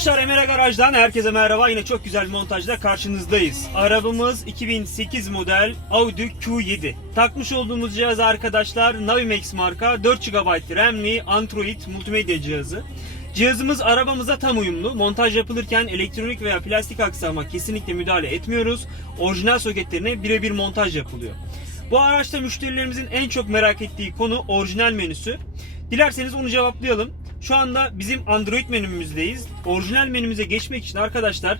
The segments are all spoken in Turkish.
Arkadaşlar Emre Garaj'dan herkese merhaba. Yine çok güzel bir montajla karşınızdayız. Arabamız 2008 model Audi Q7. Takmış olduğumuz cihaz arkadaşlar Navimax marka 4 GB RAM'li Android multimedya cihazı. Cihazımız arabamıza tam uyumlu. Montaj yapılırken elektronik veya plastik aksama kesinlikle müdahale etmiyoruz. Orijinal soketlerine birebir montaj yapılıyor. Bu araçta müşterilerimizin en çok merak ettiği konu orijinal menüsü. Dilerseniz onu cevaplayalım. Şu anda bizim Android menümüzdeyiz. Orijinal menümüze geçmek için arkadaşlar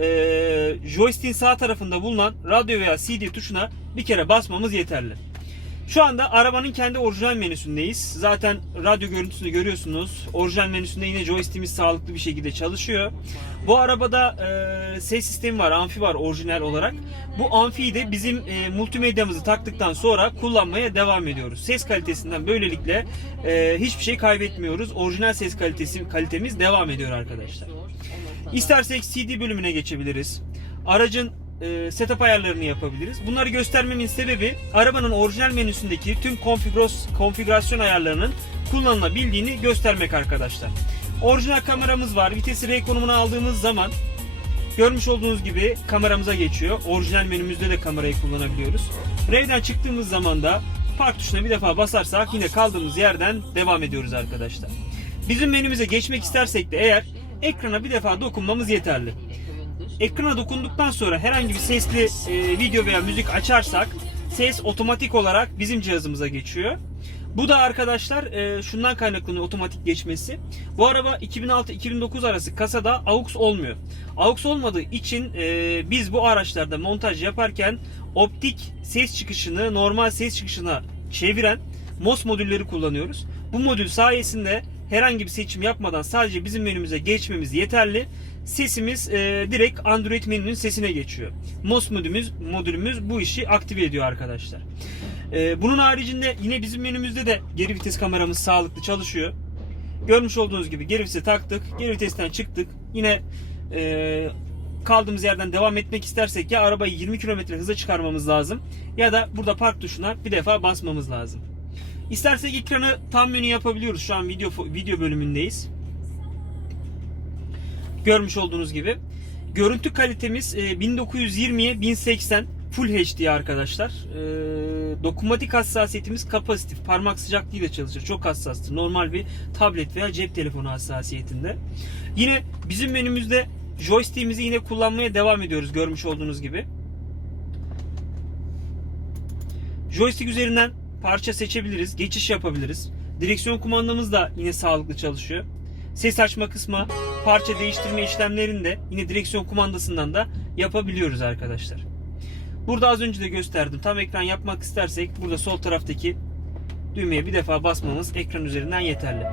eee joystick'in sağ tarafında bulunan radyo veya CD tuşuna bir kere basmamız yeterli. Şu anda arabanın kendi orijinal menüsündeyiz. Zaten radyo görüntüsünü görüyorsunuz. Orijinal menüsünde yine joystick'imiz sağlıklı bir şekilde çalışıyor. Bu arabada e, ses sistemi var, amfi var orijinal olarak. Bu amfiyi de bizim e, multimedyamızı taktıktan sonra kullanmaya devam ediyoruz. Ses kalitesinden böylelikle e, hiçbir şey kaybetmiyoruz. Orijinal ses kalitesi kalitemiz devam ediyor arkadaşlar. İstersek CD bölümüne geçebiliriz. Aracın e, setup ayarlarını yapabiliriz. Bunları göstermemin sebebi arabanın orijinal menüsündeki tüm konfigüros- konfigürasyon ayarlarının kullanılabildiğini göstermek arkadaşlar. Orijinal kameramız var. Vitesi R konumuna aldığımız zaman görmüş olduğunuz gibi kameramıza geçiyor. Orijinal menümüzde de kamerayı kullanabiliyoruz. R'den çıktığımız zaman da park tuşuna bir defa basarsak yine kaldığımız yerden devam ediyoruz arkadaşlar. Bizim menümüze geçmek istersek de eğer ekrana bir defa dokunmamız yeterli. Ekrana dokunduktan sonra herhangi bir sesli e, video veya müzik açarsak ses otomatik olarak bizim cihazımıza geçiyor. Bu da arkadaşlar e, şundan kaynaklanıyor otomatik geçmesi. Bu araba 2006-2009 arası kasada AUX olmuyor. AUX olmadığı için e, biz bu araçlarda montaj yaparken optik ses çıkışını normal ses çıkışına çeviren MOS modülleri kullanıyoruz. Bu modül sayesinde herhangi bir seçim yapmadan sadece bizim menümüze geçmemiz yeterli. Sesimiz e, direkt Android menünün sesine geçiyor. MOS modülümüz, modülümüz bu işi aktive ediyor arkadaşlar. E, bunun haricinde yine bizim menümüzde de geri vites kameramız sağlıklı çalışıyor. Görmüş olduğunuz gibi geri vitese taktık. Geri vitesten çıktık. Yine e, kaldığımız yerden devam etmek istersek ya arabayı 20 km hıza çıkarmamız lazım ya da burada park tuşuna bir defa basmamız lazım. İstersek ekranı tam menü yapabiliyoruz. Şu an video video bölümündeyiz. Görmüş olduğunuz gibi. Görüntü kalitemiz e, 1920'ye 1080 Full HD arkadaşlar. E, dokunmatik hassasiyetimiz kapasitif. Parmak sıcaklığıyla çalışır. Çok hassastır. Normal bir tablet veya cep telefonu hassasiyetinde. Yine bizim menümüzde joystick'imizi yine kullanmaya devam ediyoruz görmüş olduğunuz gibi. Joystick üzerinden parça seçebiliriz, geçiş yapabiliriz. Direksiyon kumandamız da yine sağlıklı çalışıyor. Ses açma kısmı, parça değiştirme işlemlerini de yine direksiyon kumandasından da yapabiliyoruz arkadaşlar. Burada az önce de gösterdim. Tam ekran yapmak istersek burada sol taraftaki düğmeye bir defa basmamız ekran üzerinden yeterli.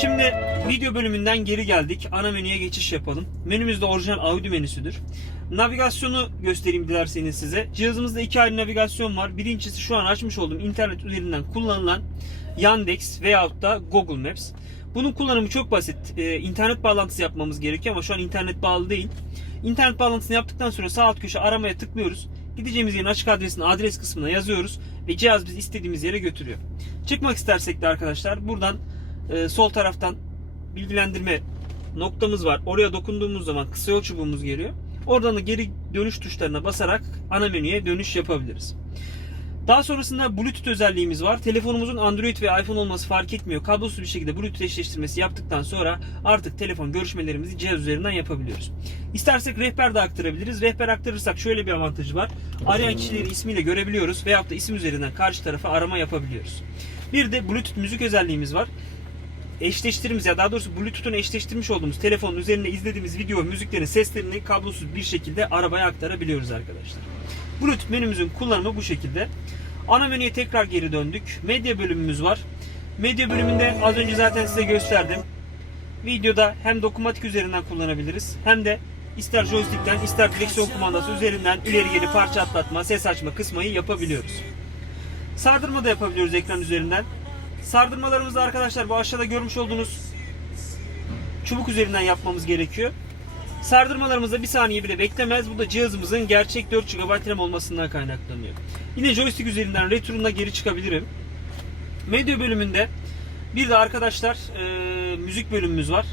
Şimdi video bölümünden geri geldik. Ana menüye geçiş yapalım. Menümüzde orijinal Audi menüsüdür. Navigasyonu göstereyim dilerseniz size. Cihazımızda iki ayrı navigasyon var. Birincisi şu an açmış olduğum internet üzerinden kullanılan Yandex veyahut da Google Maps. Bunun kullanımı çok basit. Ee, internet bağlantısı yapmamız gerekiyor ama şu an internet bağlı değil. İnternet bağlantısını yaptıktan sonra sağ alt köşe aramaya tıklıyoruz. Gideceğimiz yerin açık adresini adres kısmına yazıyoruz ve cihaz bizi istediğimiz yere götürüyor. Çıkmak istersek de arkadaşlar buradan e, sol taraftan bilgilendirme noktamız var. Oraya dokunduğumuz zaman kısa yol çubuğumuz geliyor. Oradan da geri dönüş tuşlarına basarak ana menüye dönüş yapabiliriz. Daha sonrasında Bluetooth özelliğimiz var. Telefonumuzun Android ve iPhone olması fark etmiyor. Kablosuz bir şekilde Bluetooth eşleştirmesi yaptıktan sonra artık telefon görüşmelerimizi cihaz üzerinden yapabiliyoruz. İstersek rehber de aktarabiliriz. Rehber aktarırsak şöyle bir avantajı var. Arayan kişileri ismiyle görebiliyoruz veyahut da isim üzerinden karşı tarafa arama yapabiliyoruz. Bir de Bluetooth müzik özelliğimiz var eşleştirdiğimiz ya daha doğrusu Bluetooth'un eşleştirmiş olduğumuz telefonun üzerinde izlediğimiz video, müziklerin seslerini kablosuz bir şekilde arabaya aktarabiliyoruz arkadaşlar. Bluetooth menümüzün kullanımı bu şekilde. Ana menüye tekrar geri döndük. Medya bölümümüz var. Medya bölümünde az önce zaten size gösterdim. Videoda hem dokunmatik üzerinden kullanabiliriz hem de ister joystick'ten ister direksiyon kumandası üzerinden ileri geri parça atlatma, ses açma kısmayı yapabiliyoruz. Sardırma da yapabiliyoruz ekran üzerinden. Sardırmalarımızı arkadaşlar bu aşağıda görmüş olduğunuz çubuk üzerinden yapmamız gerekiyor. Sardırmalarımızda bir saniye bile beklemez. Bu da cihazımızın gerçek 4 GB RAM olmasından kaynaklanıyor. Yine joystick üzerinden returunla geri çıkabilirim. Medya bölümünde bir de arkadaşlar e, müzik bölümümüz var.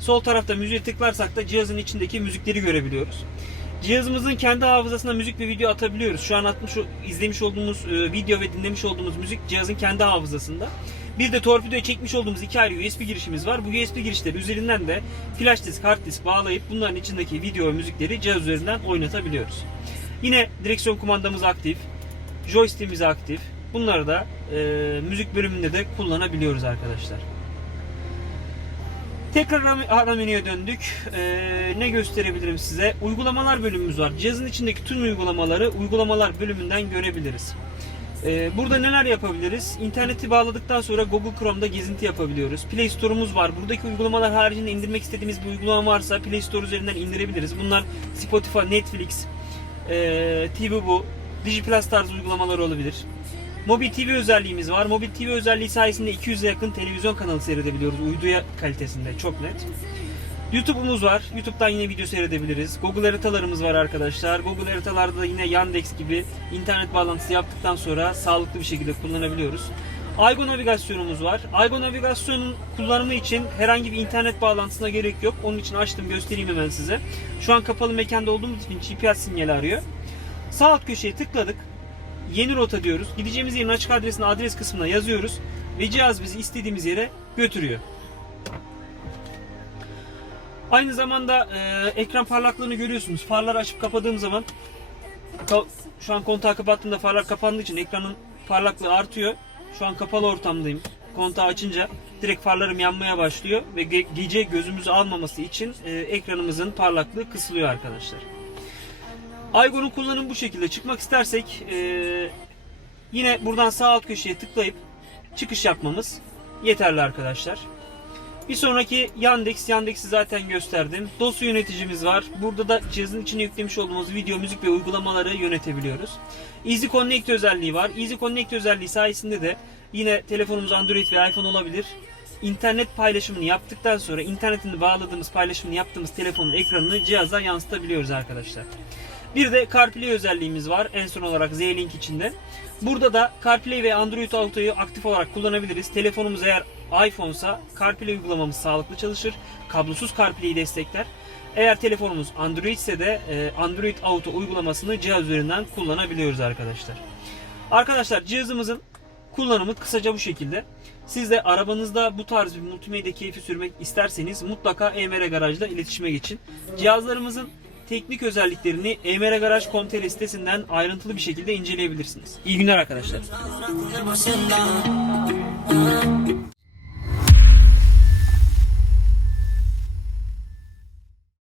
Sol tarafta müziğe tıklarsak da cihazın içindeki müzikleri görebiliyoruz. Cihazımızın kendi hafızasına müzik ve video atabiliyoruz. Şu an atmış, izlemiş olduğumuz e, video ve dinlemiş olduğumuz müzik cihazın kendi hafızasında. Bir de torpidoya çekmiş olduğumuz iki ayrı USB girişimiz var. Bu USB girişleri üzerinden de flash disk, hard disk bağlayıp bunların içindeki video ve müzikleri cihaz üzerinden oynatabiliyoruz. Yine direksiyon kumandamız aktif, joystick'imiz aktif. Bunları da e, müzik bölümünde de kullanabiliyoruz arkadaşlar. Tekrar menüye döndük. Ee, ne gösterebilirim size? Uygulamalar bölümümüz var. Cihazın içindeki tüm uygulamaları uygulamalar bölümünden görebiliriz. Ee, burada neler yapabiliriz? İnterneti bağladıktan sonra Google Chrome'da gezinti yapabiliyoruz. Play Store'umuz var. Buradaki uygulamalar haricinde indirmek istediğimiz bir uygulama varsa Play Store üzerinden indirebiliriz. Bunlar Spotify, Netflix, e, TV Bu, Digiplus tarzı uygulamalar olabilir. Mobil TV özelliğimiz var. Mobil TV özelliği sayesinde 200'e yakın televizyon kanalı seyredebiliyoruz. Uyduya kalitesinde çok net. YouTube'umuz var. YouTube'dan yine video seyredebiliriz. Google haritalarımız var arkadaşlar. Google haritalarda da yine Yandex gibi internet bağlantısı yaptıktan sonra sağlıklı bir şekilde kullanabiliyoruz. Aygo navigasyonumuz var. Aygo navigasyonun kullanımı için herhangi bir internet bağlantısına gerek yok. Onun için açtım göstereyim hemen size. Şu an kapalı mekanda olduğumuz için GPS sinyali arıyor. Sağ alt köşeye tıkladık. Yeni rota diyoruz. Gideceğimiz yerin açık adresini adres kısmına yazıyoruz ve cihaz bizi istediğimiz yere götürüyor. Aynı zamanda e, ekran parlaklığını görüyorsunuz. Farları açıp kapadığım zaman ka- şu an kontağı kapattığımda farlar kapandığı için ekranın parlaklığı artıyor. Şu an kapalı ortamdayım. Kontağı açınca direkt farlarım yanmaya başlıyor ve ge- gece gözümüzü almaması için e, ekranımızın parlaklığı kısılıyor arkadaşlar. Aygo'nun kullanımı bu şekilde. Çıkmak istersek e, yine buradan sağ alt köşeye tıklayıp çıkış yapmamız yeterli arkadaşlar. Bir sonraki Yandex. Yandex'i zaten gösterdim. Dosya yöneticimiz var. Burada da cihazın içine yüklemiş olduğumuz video, müzik ve uygulamaları yönetebiliyoruz. Easy Connect özelliği var. Easy Connect özelliği sayesinde de yine telefonumuz Android ve iPhone olabilir. İnternet paylaşımını yaptıktan sonra internetini bağladığımız paylaşımını yaptığımız telefonun ekranını cihaza yansıtabiliyoruz arkadaşlar. Bir de CarPlay özelliğimiz var en son olarak Z-Link içinde. Burada da CarPlay ve Android Auto'yu aktif olarak kullanabiliriz. Telefonumuz eğer iPhone'sa CarPlay uygulamamız sağlıklı çalışır. Kablosuz CarPlay'i destekler. Eğer telefonumuz Android ise de e, Android Auto uygulamasını cihaz üzerinden kullanabiliyoruz arkadaşlar. Arkadaşlar cihazımızın kullanımı kısaca bu şekilde. Siz de arabanızda bu tarz bir multimedya keyfi sürmek isterseniz mutlaka EMR Garaj'la iletişime geçin. Cihazlarımızın teknik özelliklerini emrgaraj.com.tr sitesinden ayrıntılı bir şekilde inceleyebilirsiniz. İyi günler arkadaşlar.